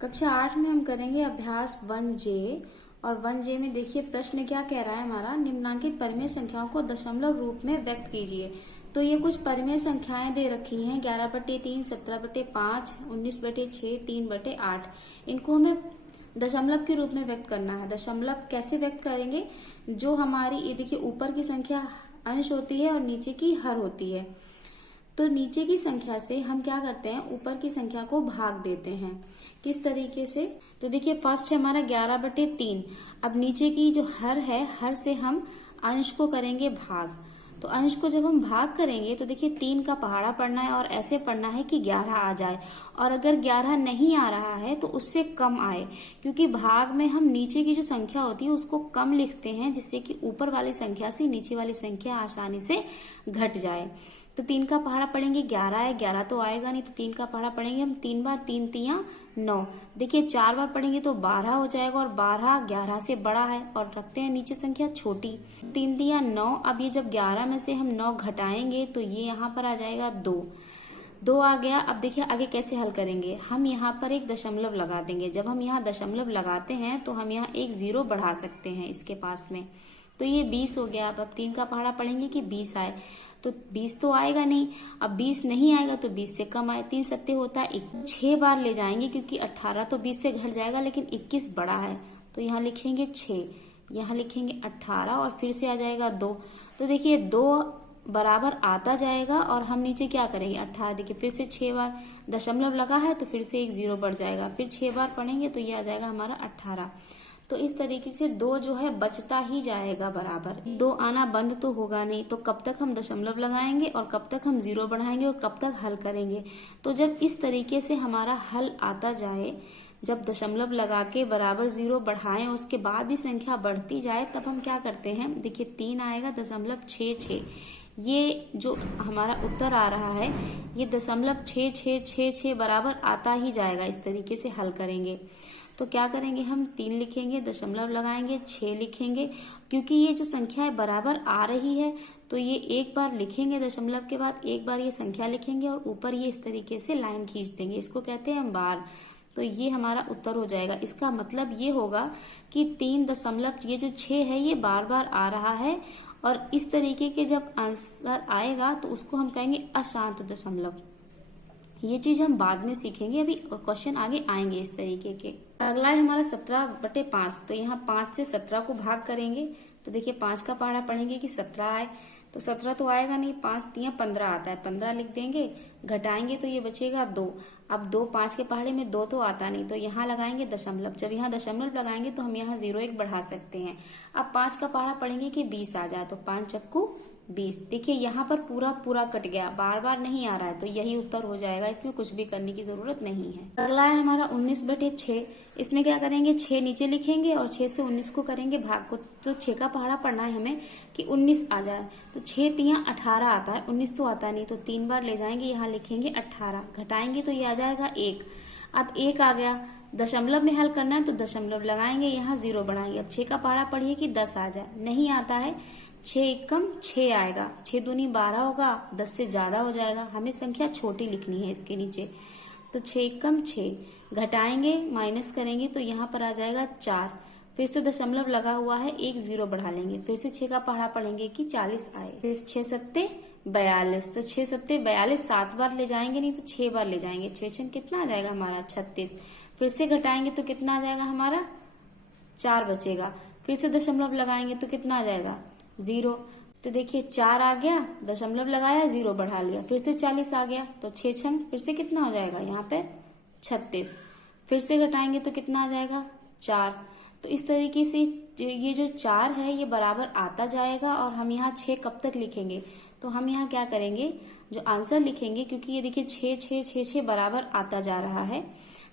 कक्षा 8 में हम करेंगे अभ्यास 1J। और 1J में देखिए प्रश्न क्या कह रहा है हमारा, निम्नांकित परिमेय संख्याओं को दशमलव रूप में व्यक्त कीजिए। तो ये कुछ परिमेय संख्याएं दे रखी हैं 11/3, 17/5, 19/6, 3/8। इनको हमें दशमलव के रूप में व्यक्त करना है। दशमलव कैसे व्यक्त करेंगे, जो हमारी ये देखिए ऊपर की संख्या अंश होती है और नीचे की हर होती है। तो नीचे की संख्या से हम क्या करते हैं, ऊपर की संख्या को भाग देते हैं। किस तरीके से, तो देखिए फर्स्ट है हमारा 11/3। अब नीचे की जो हर है, हर से हम अंश को करेंगे भाग। तो अंश को जब हम भाग करेंगे तो देखिए 3 का पहाड़ा पढ़ना है और ऐसे पढ़ना है कि 11 आ जाए। और अगर 11 नहीं आ रहा है तो उससे कम आए, क्योंकि भाग में हम नीचे की जो संख्या होती है उसको कम लिखते हैं, जिससे कि ऊपर वाली संख्या से नीचे वाली संख्या आसानी से घट जाए। तो 3 का पहाड़ा पढ़ेंगे 11 है, 11 तो आएगा नहीं, तो 3 का पहाड़ा पढ़ेंगे हम 3 बार, 3 तियां 9। देखिए 4 बार पढ़ेंगे तो 12 हो जाएगा, और 12 11 से बड़ा है और रखते हैं नीचे संख्या छोटी। 3 तियां 9। अब ये जब 11 में से हम 9 घटाएंगे तो ये यहाँ पर आ जाएगा 2 आ गया। अब देखिए आगे कैसे हल करेंगे, हम यहाँ पर एक दशमलव लगा देंगे। जब हम यहाँ दशमलव लगाते हैं तो हम यहाँ एक 0 बढ़ा सकते हैं इसके पास में, तो ये 20 हो गया। अब 3 का पहाड़ा पढ़ेंगे कि 20 आए, तो 20 तो आएगा नहीं। अब 20 नहीं आएगा तो 20 से कम आए, 3 सत्ते होता है 6 बार ले जाएंगे, क्योंकि 18 तो 20 से घट जाएगा, लेकिन 21 बड़ा है, तो यहाँ लिखेंगे 6, यहाँ लिखेंगे 18 और फिर से आ जाएगा 2। तो देखिए 2 बराबर आता जाएगा और हम नीचे क्या करेंगे 18। देखिए फिर से 6 बार दशमलव लगा है तो फिर से एक 0 बढ़ जाएगा, फिर 6 बार पढ़ेंगे तो ये आ जाएगा हमारा 18। तो इस तरीके से 2 जो है बचता ही जाएगा बराबर। 2 आना बंद तो होगा नहीं, तो कब तक हम दशमलव लगाएंगे और कब तक हम 0 बढ़ाएंगे और कब तक हल करेंगे। तो जब इस तरीके से हमारा हल आता जाए, जब दशमलव लगा के बराबर 0 बढ़ाएं उसके बाद भी संख्या बढ़ती जाए, तब हम क्या करते हैं, देखिए 3 आएगा 0.66। ये जो हमारा उत्तर आ रहा है ये 0.6666 बराबर आता ही जाएगा। इस तरीके से हल करेंगे तो क्या करेंगे, हम 3 लिखेंगे, दशमलव लगाएंगे, 6 लिखेंगे। क्योंकि ये जो संख्या है बराबर आ रही है तो ये एक बार लिखेंगे दशमलव के बाद, एक बार ये संख्या लिखेंगे और ऊपर ये इस तरीके से लाइन खींच देंगे, इसको कहते हैं बार। तो ये हमारा उत्तर हो जाएगा। इसका मतलब ये होगा कि 3 दशमलव ये जो 6 है ये बार बार आ रहा है, और इस तरीके के जब आंसर आएगा तो उसको हम कहेंगे अशांत दशमलव। ये चीज हम बाद में सीखेंगे, अभी क्वेश्चन आगे आएंगे इस तरीके के। अगला है हमारा 17/5। तो यहाँ 5 से 17 को भाग करेंगे, तो देखिए 5 का पहाड़ा पढ़ेंगे कि 17 आए, तो 17 तो आएगा नहीं, 5 तियां 15 आता है, 15 लिख देंगे, घटाएंगे तो ये बचेगा 2। अब 2 5 के पहाड़े में 2 तो आता नहीं, तो यहाँ लगाएंगे दशमलव। जब यहाँ दशमलव लगाएंगे तो हम यहाँ 0 1 बढ़ा सकते हैं। अब 5 का पहाड़ा पढ़ेंगे कि 20 आ जाए, तो 5 चक्कू 20। देखिए यहाँ पर पूरा पूरा कट गया, बार बार नहीं आ रहा है, तो यही उत्तर हो जाएगा, इसमें कुछ भी करने की जरूरत नहीं है। अगला है हमारा 19/6। इसमें क्या करेंगे, 6 नीचे लिखेंगे और 6 से 19 को करेंगे भाग को। तो 6 का पहाड़ा पढ़ना है हमें कि 19 आ जाए, तो 6 तियां 18 आता है, 19 तो आता नहीं, तो 3 बार ले जाएंगे, यहाँ लिखेंगे 18, घटाएंगे तो ये आ जाएगा 1। अब 1 आ गया, दशमलव में हल करना है तो दशमलव लगाएंगे, यहाँ 0 बढ़ाएंगे। अब 6 का पहाड़ा पढ़िए कि 10 आ जाए, नहीं आता है, 6 एकम 6 आएगा, 6 दूनी 12 होगा, 10 से ज्यादा हो जाएगा, हमें संख्या छोटी लिखनी है इसके नीचे। तो 6 एकम 6, घटाएंगे माइनस करेंगे तो यहाँ पर आ जाएगा 4। फिर से दशमलव लगा हुआ है, एक 0 बढ़ा लेंगे, फिर से 6 का पहाड़ा पढ़ेंगे कि 40 आए, फिर 6 सत्ते 42। तो 6 सत्ते 42 7 बार ले जाएंगे नहीं तो 6 बार ले जाएंगे, 6 छन कितना आ जाएगा हमारा 36। फिर से घटाएंगे तो कितना आ जाएगा हमारा 4 बचेगा, फिर से दशमलव लगाएंगे तो कितना आ जाएगा 0। तो देखिए 4 आ गया, दशमलव लगाया, 0 बढ़ा लिया, फिर से 40 आ गया, तो 6 छंग फिर से कितना हो जाएगा यहाँ पे 36। फिर से घटाएंगे तो कितना आ जाएगा 4। तो इस तरीके से ये जो 4 है ये बराबर आता जाएगा। और हम यहाँ 6 कब तक लिखेंगे, तो हम यहाँ क्या करेंगे, जो आंसर लिखेंगे, क्योंकि ये देखिए 6 6 6 6 बराबर आता जा रहा है,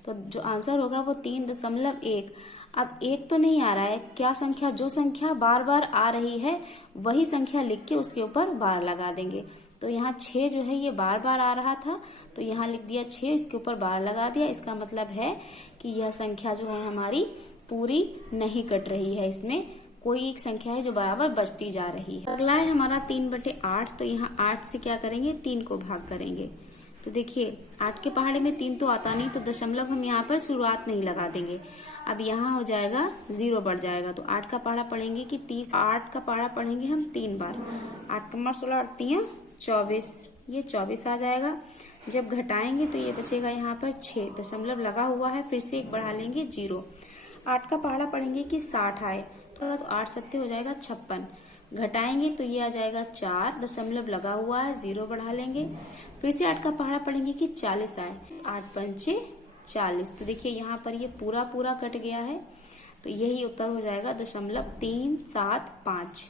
तो जो आंसर होगा वो 3.1। अब 1 तो नहीं आ रहा है, क्या संख्या, जो संख्या बार बार आ रही है वही संख्या लिख के उसके ऊपर बार लगा देंगे। तो यहाँ 6 जो है ये बार बार आ रहा था, तो यहाँ लिख दिया 6, इसके ऊपर बार लगा दिया। इसका मतलब है कि यह संख्या जो है हमारी पूरी नहीं कट रही है, इसमें कोई एक संख्या है जो बराबर बचती जा रही है। अगला है हमारा 3/8। तो यहाँ 8 से क्या करेंगे, 3 को भाग करेंगे, तो देखिए 8 के पहाड़े में 3 तो आता नहीं, तो दशमलव हम यहाँ पर शुरुआत नहीं लगा देंगे। अब यहाँ हो जाएगा 0 बढ़ जाएगा, तो 8 का पहाड़ा पढ़ेंगे कि 30, 8 का पहाड़ा पढ़ेंगे हम 3 बार। 8 कमा 16 8 24, ये 24 आ जाएगा। जब घटाएंगे तो ये बचेगा यहाँ पर 6, दशमलव लगा हुआ है, फिर से 1 बढ़ा लेंगे 0। 8 का पहाड़ा पढ़ेंगे कि 60 आए, तो 8 सत्ते हो जाएगा 56। घटाएंगे तो ये आ जाएगा 4, दशमलव लगा हुआ है, 0 बढ़ा लेंगे। फिर से 8 का पहाड़ा पढ़ेंगे कि 40 आए, 8 पंचे 40। तो देखिए यहाँ पर ये पूरा पूरा कट गया है, तो यही उत्तर हो जाएगा 0.375।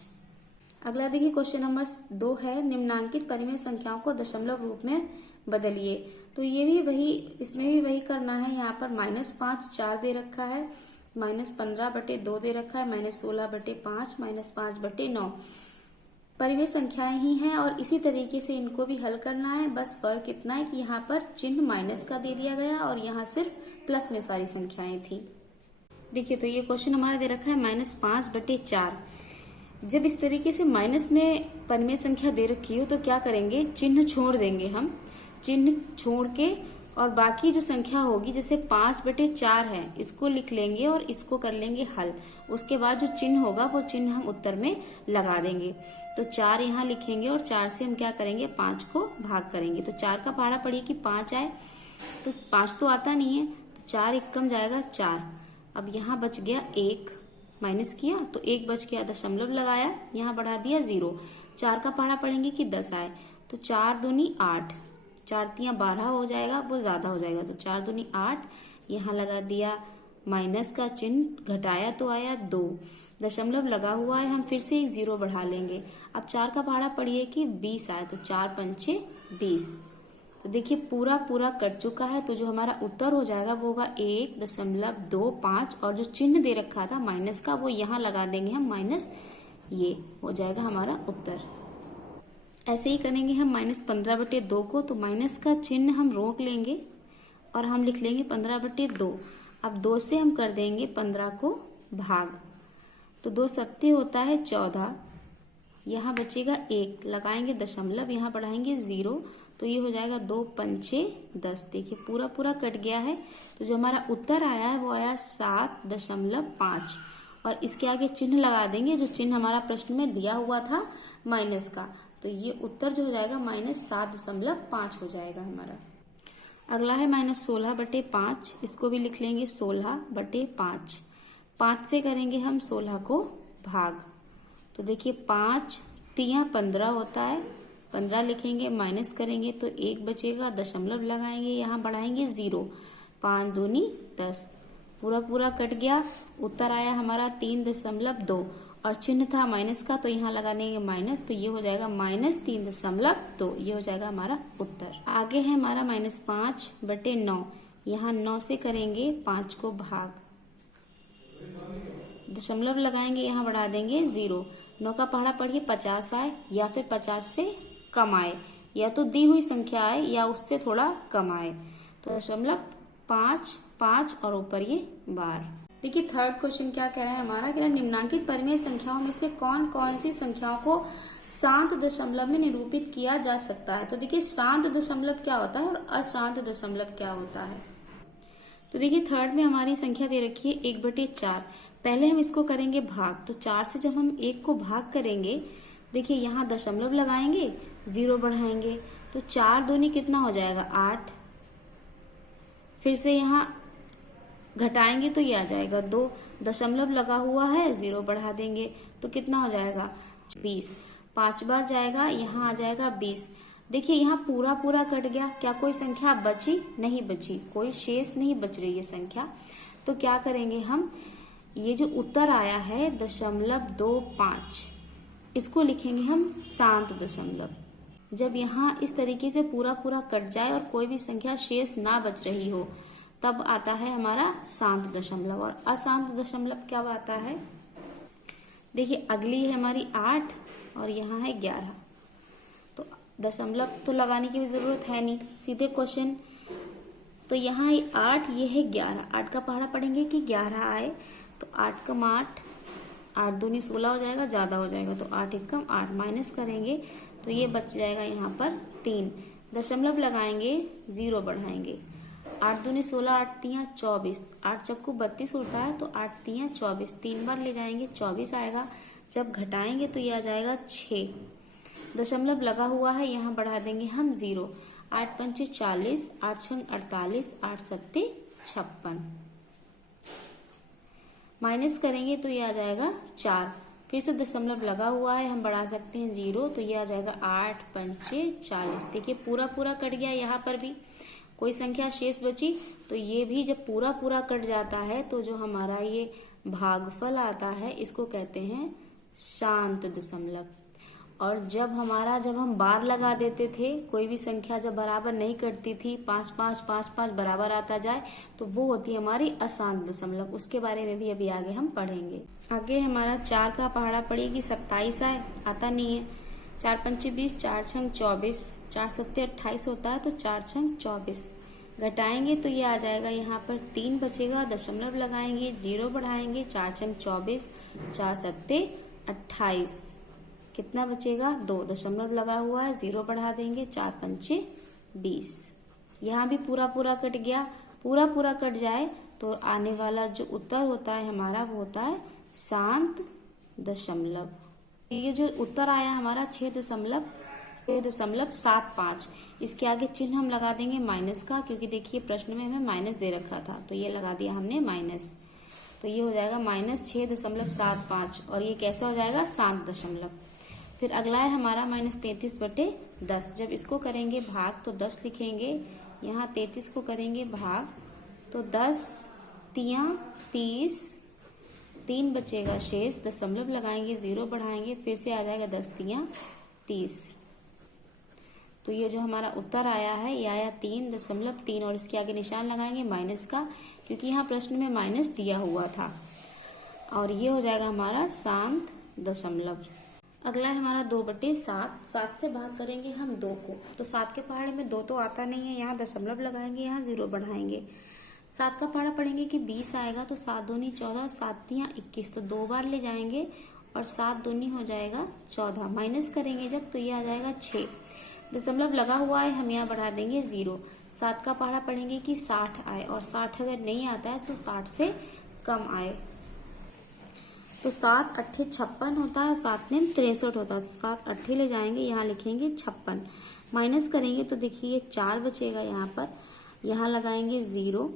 अगला देखिए क्वेश्चन नंबर 2 है, निम्नांकित परिमेय संख्याओं को दशमलव रूप में बदलिए। तो ये भी वही, इसमें भी वही करना है। यहाँ पर -5 4 दे रखा है, -15/2 दे रखा है, -16/5, -5/9 परिमेय संख्याएं ही हैं और इसी तरीके से इनको भी हल करना है। बस फर्क इतना है कि यहाँ पर चिन्ह माइनस का दे दिया गया और यहाँ सिर्फ प्लस में सारी संख्याएं थी। देखिए तो ये क्वेश्चन हमारा दे रखा है -5/4। जब इस तरीके से माइनस में परिमेय संख्या दे रखी हो तो क्या करेंगे, चिन्ह छोड़ देंगे हम। चिन्ह छोड़ के और बाकी जो संख्या होगी, जैसे 5/4 है, इसको लिख लेंगे और इसको कर लेंगे हल। उसके बाद जो चिन्ह होगा वो चिन्ह हम उत्तर में लगा देंगे। तो 4 यहाँ लिखेंगे और 4 से हम क्या करेंगे, 5 को भाग करेंगे। तो 4 का पहाड़ा पढ़िए कि 5 आए, तो 5 तो आता नहीं है, तो 4 एक कम जाएगा 4। अब यहाँ बच गया 1, माइनस किया तो 1 बच गया, दशमलव लगाया, यहाँ बढ़ा दिया 0। 4 का पहाड़ा पढ़ेंगे कि 10 आए, तो 4 दूनी 8, 4 तियां 12 हो जाएगा, वो ज्यादा हो जाएगा, तो 4 दूनी 8, यहाँ लगा दिया माइनस का चिन्ह, घटाया तो आया 2, दशमलव लगा हुआ है, हम फिर से 1 0 बढ़ा लेंगे। अब 4 का पहाड़ा पढ़िए कि 20 आए, तो 4 पंचे 20। तो देखिए पूरा पूरा कट चुका है, तो जो हमारा उत्तर हो जाएगा वो होगा 1.25 और जो चिन्ह दे रखा था माइनस का वो यहाँ लगा देंगे हम माइनस, ये हो जाएगा हमारा उत्तर। ऐसे ही करेंगे हम -15/2 को, तो माइनस का चिन्ह हम रोक लेंगे और हम लिख लेंगे 15/2। अब 2 से हम कर देंगे 15 को भाग, तो 2 सत्ते होता है 14, यहाँ बचेगा 1, लगाएंगे दशमलव, यहाँ बढ़ाएंगे 0, तो ये हो जाएगा 2 पंचे 10। देखिए पूरा पूरा कट गया है, तो जो हमारा उत्तर आया है वो आया 7.5 और इसके आगे चिन्ह लगा देंगे, जो चिन्ह हमारा प्रश्न में दिया हुआ था माइनस का। तो ये उत्तर जो हो जाएगा -7.5 हो जाएगा हमारा। अगला है -16/5, इसको भी लिख लेंगे 16/5। 5 से करेंगे हम 16 को भाग, तो देखिए 5 तियां 15 होता है, 15 लिखेंगे, माइनस करेंगे तो 1 बचेगा, दशमलव लगाएंगे, यहाँ बढ़ाएंगे 0, 5 दूनी 10, पूरा पूरा कट गया। उत्तर आया हमारा 3.2 और चिन्ह था माइनस का, तो यहाँ लगा देंगे माइनस, तो ये हो जाएगा -3.2, ये हो जाएगा हमारा उत्तर। आगे है हमारा -5/9, यहाँ 9 से करेंगे 5 को भाग, दशमलव लगाएंगे, यहाँ बढ़ा देंगे 0। 9 का पहाड़ा पढ़िए 50 आए या फिर 50 से कम आए, या तो दी हुई संख्या आए या उससे थोड़ा कम आए, तो दशमलव 5 5 और ऊपर ये बार। देखिए थर्ड क्वेश्चन क्या कह रहा है हमारा, कि निम्नांकित परिमेय संख्याओं में से कौन कौन सी संख्याओं को शांत दशमलव में निरूपित किया जा सकता है। तो देखिए शांत दशमलव क्या होता है और अशांत दशमलव क्या होता है। तो देखिए थर्ड में हमारी संख्या दे रखी है 1/4। पहले हम इसको करेंगे भाग, तो 4 से जब हम 1 को भाग करेंगे, देखिए यहाँ दशमलव लगाएंगे, 0 बढ़ाएंगे, तो 4 दूनी कितना हो जाएगा 8, फिर से यहाँ घटाएंगे तो ये आ जाएगा 2, दशमलव लगा हुआ है, 0 बढ़ा देंगे तो कितना हो जाएगा 20, 5 बार जाएगा, यहाँ आ जाएगा 20। देखिए यहाँ पूरा पूरा कट गया, क्या कोई संख्या बची? नहीं बची, कोई शेष नहीं बच रही है संख्या। तो क्या करेंगे हम, ये जो उत्तर आया है 0.25, इसको लिखेंगे हम शांत दशमलव। जब यहाँ इस तरीके से पूरा पूरा कट जाए और कोई भी संख्या शेष ना बच रही हो, तब आता है हमारा शांत दशमलव। और अशांत दशमलव क्या आता है, देखिए अगली है हमारी 8 और यहाँ है 11, तो दशमलव तो लगाने की भी जरूरत है नहीं, सीधे क्वेश्चन। तो यहाँ है 8, ये है 11, 8 का पहाड़ा पढ़ेंगे कि 11 आए, तो 8 कम 8, 8 दूनी 16 हो जाएगा, ज्यादा हो जाएगा, तो 8 एक कम 8, माइनस करेंगे तो ये बच जाएगा यहाँ पर 3, दशमलव लगाएंगे, 0 बढ़ाएंगे। 8 दूनी 16, 8 तियां 24, 8 चक्कू 32 उड़ता है तो 8 तियां 24, 3 बार ले जाएंगे 24 आएगा। जब घटाएंगे तो ये आ जाएगा 6। दशमलव लगा हुआ है, यहाँ बढ़ा देंगे हम 0। 8 पंचे 40, 8 छंग 48, 8 सत्ते 56। माइनस करेंगे तो ये आ जाएगा 4। फिर से दशमलव लगा हुआ है, हम बढ़ा सकते हैं 0, तो ये आ जाएगा 8 पंचे 40। देखिए पूरा पूरा कट गया, यहाँ पर भी कोई संख्या शेष बची, तो ये भी जब पूरा पूरा कट जाता है तो जो हमारा ये भागफल आता है इसको कहते हैं शांत दशमलव। और जब हम बार लगा देते थे, कोई भी संख्या जब बराबर नहीं कटती थी, 5 5 5 5 बराबर आता जाए, तो वो होती है हमारी अशांत दशमलव। उसके बारे में भी अभी आगे हम पढ़ेंगे। आगे हमारा 4 का पहाड़ा पड़ेगी 27 आए, आता नहीं है। 4 पंचे 20, 4 छंग 24, 4 सत्ते 28 होता है तो 4 छंग 24। घटाएंगे तो ये आ जाएगा, यहाँ पर 3 बचेगा, दशमलव लगाएंगे, 0 बढ़ाएंगे, 4 छंग 24, 4 सत्ते 28। कितना बचेगा? 2। दशमलव लगा हुआ है, 0 बढ़ा देंगे, 4 पंचे 20। यहाँ भी पूरा पूरा कट गया। पूरा पूरा कट जाए तो आने वाला जो उत्तर होता है हमारा वो होता है शांत दशमलव। ये जो उत्तर आया हमारा 6.75, इसके आगे चिन्ह हम लगा देंगे माइनस का, क्योंकि देखिए प्रश्न में हमें माइनस दे रखा था तो ये लगा दिया हमने माइनस। तो ये हो जाएगा -6.75 और ये कैसा हो जाएगा? शांत दशमलव। फिर अगला है हमारा -33/10। जब इसको करेंगे भाग तो 10 लिखेंगे, यहाँ 33 को करेंगे भाग तो 10 तियां 30, 3 बचेगा शेष, दशमलव लगाएंगे, 0 बढ़ाएंगे, फिर से आ जाएगा 10 तियां 30। तो ये जो हमारा उत्तर आया है ये आया 3.3 और इसके आगे निशान लगाएंगे माइनस का, क्योंकि यहाँ प्रश्न में माइनस दिया हुआ था। और ये हो जाएगा हमारा शांत दशमलव। अगला है हमारा 2/7। 7 से भाग करेंगे हम 2 को, तो 7 के पहाड़े में 2 तो आता नहीं है, यहाँ दशमलव लगाएंगे, यहाँ 0 बढ़ाएंगे। 7 का पहाड़ा पढ़ेंगे कि 20 आएगा तो 7 दूनी 14, 7 तियां 21, तो 2 बार ले जाएंगे और 7 दूनी हो जाएगा 14। माइनस करेंगे जब तो ये आ जाएगा 6। दशमलव लगा हुआ है, हम यहाँ बढ़ा देंगे 0। 7 का पहाड़ा पढ़ेंगे कि 60 आए और 60 अगर नहीं आता है तो 60 से कम आए। तो 7 अट्ठे 56 होता है और 7 ने 63 होता है, तो 7 अट्ठे ले जाएंगे, यहाँ लिखेंगे 56। माइनस करेंगे तो देखिए 4 बचेगा यहाँ पर, यहाँ लगाएंगे 0।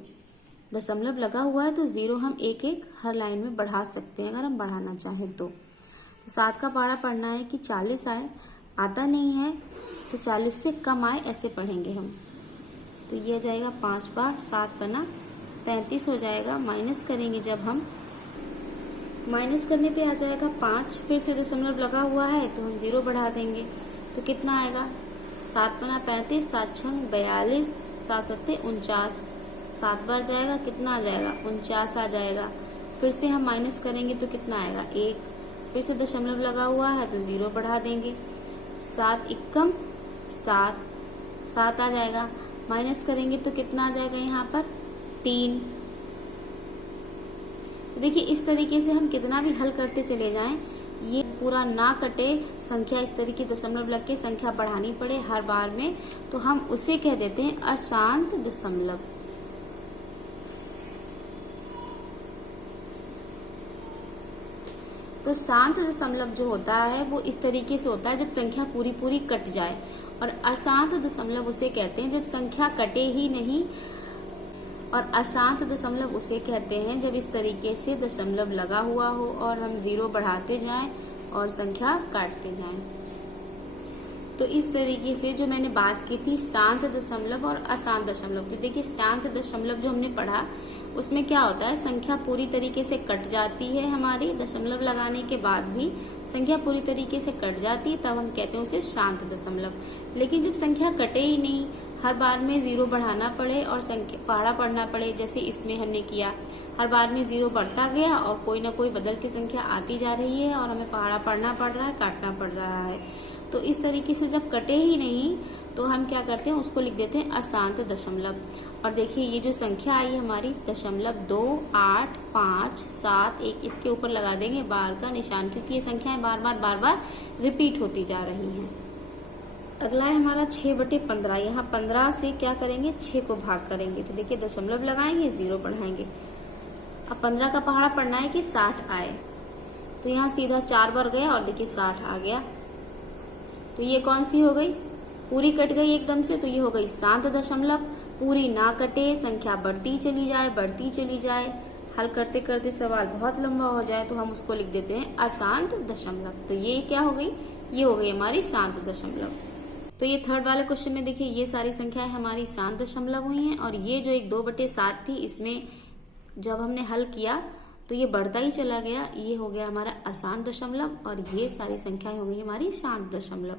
दशमलव लगा हुआ है तो 0 हम एक एक हर लाइन में बढ़ा सकते हैं अगर हम बढ़ाना चाहें तो। 7 का पहाड़ा पढ़ना है कि 40 आए, आता नहीं है तो 40 से कम आए, ऐसे पढ़ेंगे हम। तो ये जाएगा 5 बार, 7 बना 35 हो जाएगा। माइनस करेंगे जब हम, माइनस करने पे आ जाएगा 5, फिर से दशमलव लगा हुआ है तो हम 0 बढ़ा देंगे, तो कितना आएगा? 7 बना 35, 7 छंग 42, 7 सत्ते 49। 7 बार जाएगा, कितना आ जाएगा? 49 आ जाएगा। फिर से हम माइनस करेंगे तो कितना आएगा? 1। फिर से दशमलव लगा हुआ है तो 0 बढ़ा देंगे, 7 एकम 7, 7 आ जाएगा। माइनस करेंगे तो कितना आ जाएगा यहाँ पर? 3। देखिए इस तरीके से हम कितना भी हल करते चले जाएं, ये पूरा ना कटे, संख्या इस तरीके दशमलव लग के संख्या बढ़ानी पड़े हर बार में, तो हम उसे कह देते हैं अशांत दशमलव। तो शांत दशमलव जो होता है वो इस तरीके से होता है जब संख्या पूरी पूरी कट जाए, और अशांत दशमलव उसे कहते हैं जब संख्या कटे ही नहीं, और अशांत दशमलव उसे कहते हैं जब इस तरीके से दशमलव लगा हुआ हो और हम 0 बढ़ाते जाएं और संख्या काटते जाएं। तो इस तरीके से जो मैंने बात की थी शांत दशमलव और अशांत दशमलव की, देखिए शांत दशमलव जो हमने पढ़ा उसमें क्या होता है, संख्या पूरी तरीके से कट जाती है हमारी, दशमलव लगाने के बाद भी संख्या पूरी तरीके से कट जाती है, तब हम कहते हैं उसे शांत दशमलव। लेकिन जब संख्या कटे ही नहीं, हर बार में 0 बढ़ाना पड़े और संख्या पहाड़ा पढ़ना पड़े, जैसे इसमें हमने किया, हर बार में 0 बढ़ता गया और कोई ना कोई बदल की संख्या आती जा रही है और हमें पहाड़ा पढ़ना पड़ रहा है, काटना पड़ रहा है। तो इस तरीके से जब कटे ही नहीं तो हम क्या करते हैं, उसको लिख देते हैं अशांत दशमलव। और देखिए ये जो संख्या आई हमारी 0.2, 8, 5, 7, 1, इसके ऊपर लगा देंगे बार का निशान, क्योंकि ये संख्याएं बार बार रिपीट होती जा रही हैं। अगला है हमारा 6/15। यहाँ 15 से क्या करेंगे, 6 को भाग करेंगे। तो देखिए दशमलव लगाएंगे, 0 बढ़ाएंगे। अब 15 का पहाड़ा पढ़ना है कि 60 आए, तो यहाँ सीधा 4 बार गया और देखिए 60 आ गया। तो ये कौन सी हो गई, पूरी कट गई एकदम से, तो ये हो गई शांत दशमलव। पूरी ना कटे, संख्या बढ़ती चली जाए, बढ़ती चली जाए, हल करते करते सवाल बहुत लंबा हो जाए तो हम उसको लिख देते हैं अशांत दशमलव। तो ये क्या हो गई, ये हो गई हमारी शांत दशमलव। तो ये थर्ड वाले क्वेश्चन में देखिए ये सारी संख्याएं हमारी शांत दशमलव हुई हैं, और ये जो एक 2/7 थी इसमें जब हमने हल किया तो ये बढ़ता ही चला गया, ये हो गया हमारा अशांत दशमलव, और ये सारी संख्याएं हो गई हमारी शांत दशमलव।